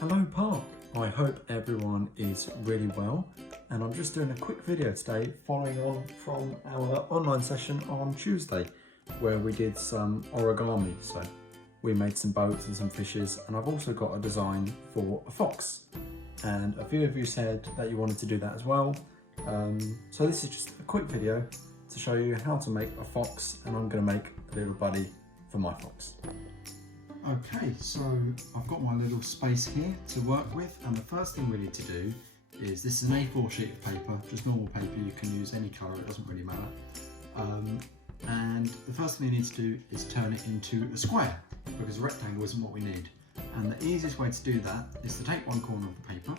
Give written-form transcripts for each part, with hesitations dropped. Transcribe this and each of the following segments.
Hello Park, I hope everyone is really well, and I'm just doing a quick video today following on from our online session on Tuesday where we did some origami. So we made some boats and some fishes, and I've also got a design for a fox, and a few of you said that you wanted to do that as well. So this is just a quick video to show you how to make a fox, and I'm going to make a little buddy for my fox. Okay, so I've got my little space here to work with, and the first thing we need to do is, this is an A4 sheet of paper, just normal paper, you can use any colour, it doesn't really matter. And the first thing we need to do is turn it into a square, because a rectangle isn't what we need. And the easiest way to do that is to take one corner of the paper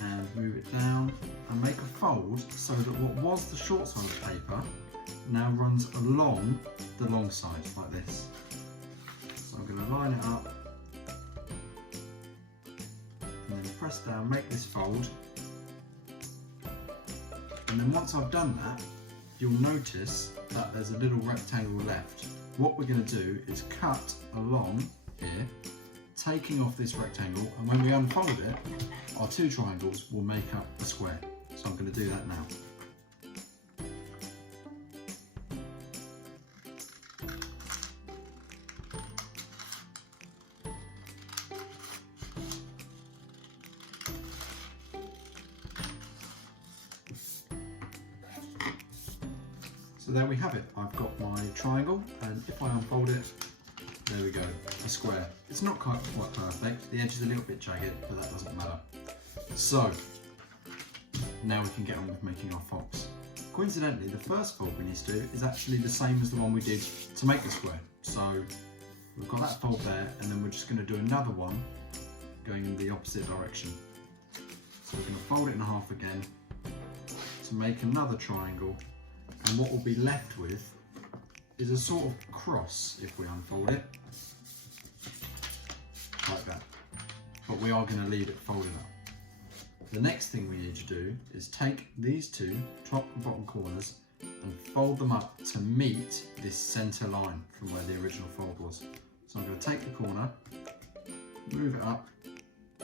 and move it down and make a fold so that what was the short side of the paper now runs along the long side like this. So I'm going to line it up and then press down, make this fold, and then once I've done that, you'll notice that there's a little rectangle left. What we're going to do is cut along here, taking off this rectangle, and when we unfold it, our two triangles will make up a square. So I'm going to do that now. So there we have it, I've got my triangle, and if I unfold it, there we go, a square. It's not quite perfect, the edge is a little bit jagged, but that doesn't matter. So, now we can get on with making our fox. Coincidentally, the first fold we need to do is actually the same as the one we did to make the square. So, we've got that fold there, and then we're just going to do another one going in the opposite direction. So we're going to fold it in half again to make another triangle. And what we'll be left with is a sort of cross if we unfold it, like that. But we are going to leave it folded up. The next thing we need to do is take these two top and bottom corners and fold them up to meet this centre line from where the original fold was. So I'm going to take the corner, move it up,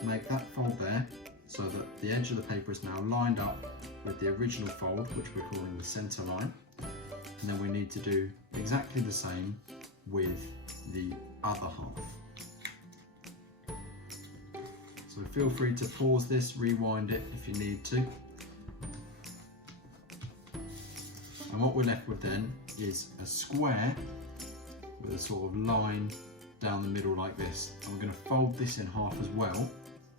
make that fold there, so that the edge of the paper is now lined up with the original fold, which we're calling the centre line. And then we need to do exactly the same with the other half. So feel free to pause this, rewind it if you need to. And what we're left with then is a square with a sort of line down the middle like this. And we're going to fold this in half as well.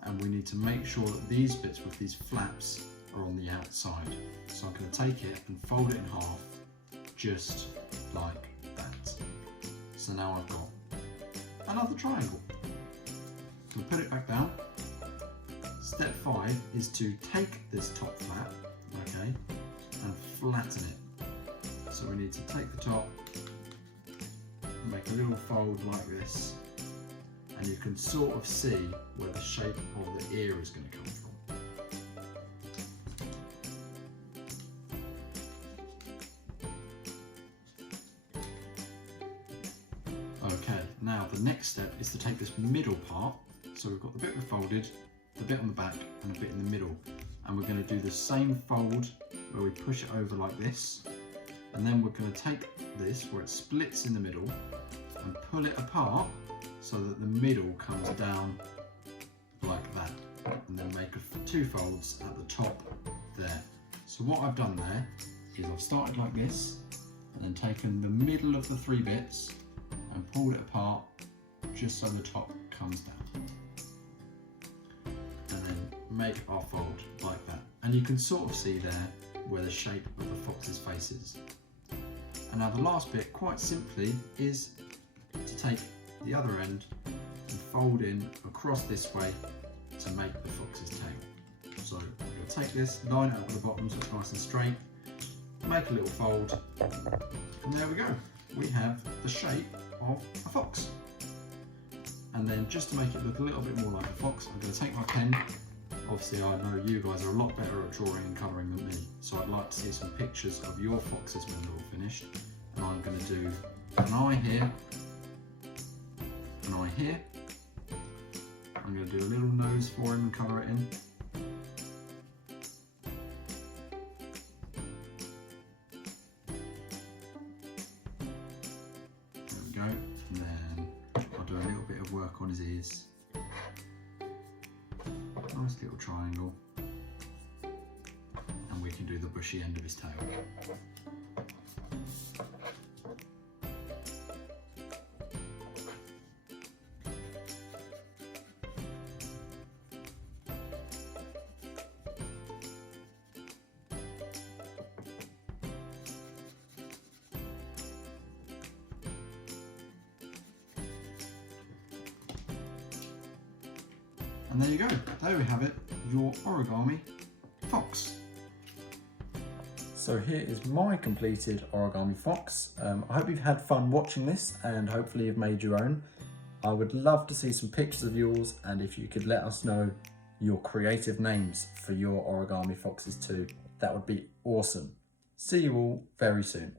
And we need to make sure that these bits with these flaps are on the outside. So I'm going to take it and fold it in half, just like that. So now I've got another triangle. So put it back down. Step 5 is to take this top flap, okay, and flatten it. So we need to take the top, make a little fold like this, and you can sort of see where the shape of the ear is going to come from. Okay, now the next step is to take this middle part, so we've got the bit we folded, the bit on the back and a bit in the middle, and we're going to do the same fold where we push it over like this, and then we're going to take this where it splits in the middle and pull it apart so that the middle comes down like that, and then make two folds at the top there. So what I've done there is I've started like this and then taken the middle of the three bits and pulled it apart just so the top comes down, and then make our fold like that. And you can sort of see there where the shape of the fox's face is. And now the last bit, quite simply, is to take the other end and fold in across this way to make the fox's tail. So I'm going to take this, line it up at the bottom so it's nice and straight, make a little fold, and there we go. We have the shape of a fox. And then just to make it look a little bit more like a fox, I'm going to take my pen. Obviously I know you guys are a lot better at drawing and colouring than me, so I'd like to see some pictures of your foxes when they're all finished. And I'm going to do an eye here, an eye here, I'm going to do a little nose for him and colour it in. There we go. And then I'll do a little bit of work on his ears. Nice little triangle. And we can do the bushy end of his tail. And there you go, there we have it, your origami fox. So here is my completed origami fox. I hope you've had fun watching this and hopefully you've made your own. I would love to see some pictures of yours, and if you could let us know your creative names for your origami foxes too, that would be awesome. See you all very soon.